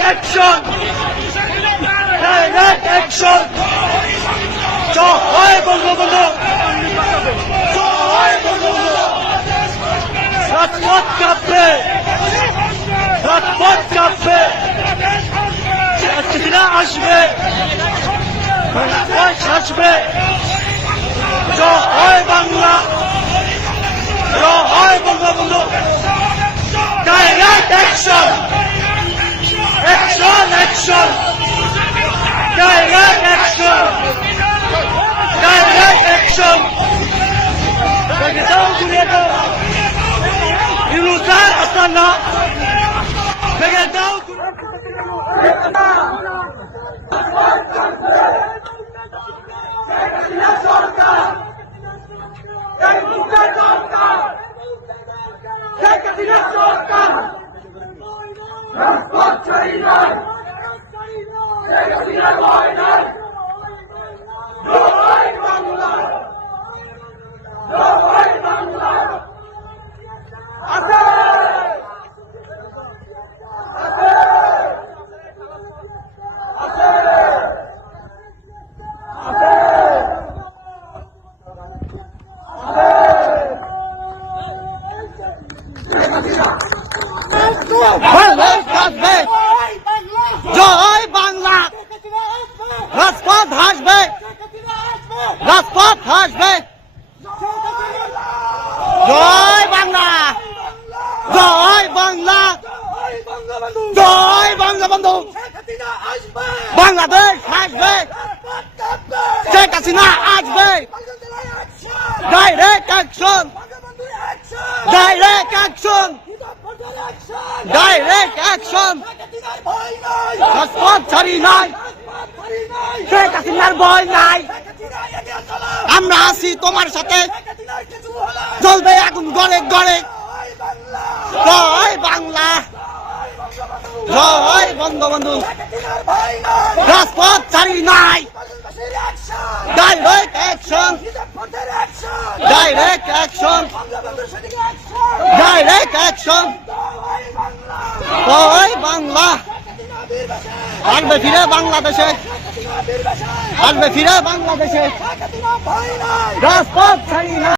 Action direct action জয় বঙ্গবন্ধু জয় বঙ্গবন্ধু রাজপথ কাঁপবে রাজপথ কাঁপবে সেদিনা আসবে বাংলাদেশ আসবে জয় বাংলা জয় Bangabandhu direct action action action direct action direct action ভেঙে দাও ঘুরিয়ে দাও ইউনুসার আপনার না ভেঙে দাও বাংলাদেশ কাঁদবে জয় বাংলা রাজপথ হাসবে রাজপথ হাসবে জয় বাংলা জয় বাংলা জয় বঙ্গবন্ধু বাংলাদেশ হাসবে শেখ হাসিনা আসবে direct action direct action direct action রাজপথ ছাড়ি নাই শেখ হাসিনার ভয় নাই আমরা আছি তোমার সাথে। চলবে আগুন, গড়ে গড়ে। জয় বাংলা। জয় বঙ্গবন্ধু রাজপথ ছাড়ি নাই। Direct action direct action direct action জয় বাংলা। আসবে ফিরে বাংলাদেশে। আসবে ফিরে। বাংলাদেশে। রাজপথ ছাড়ি না।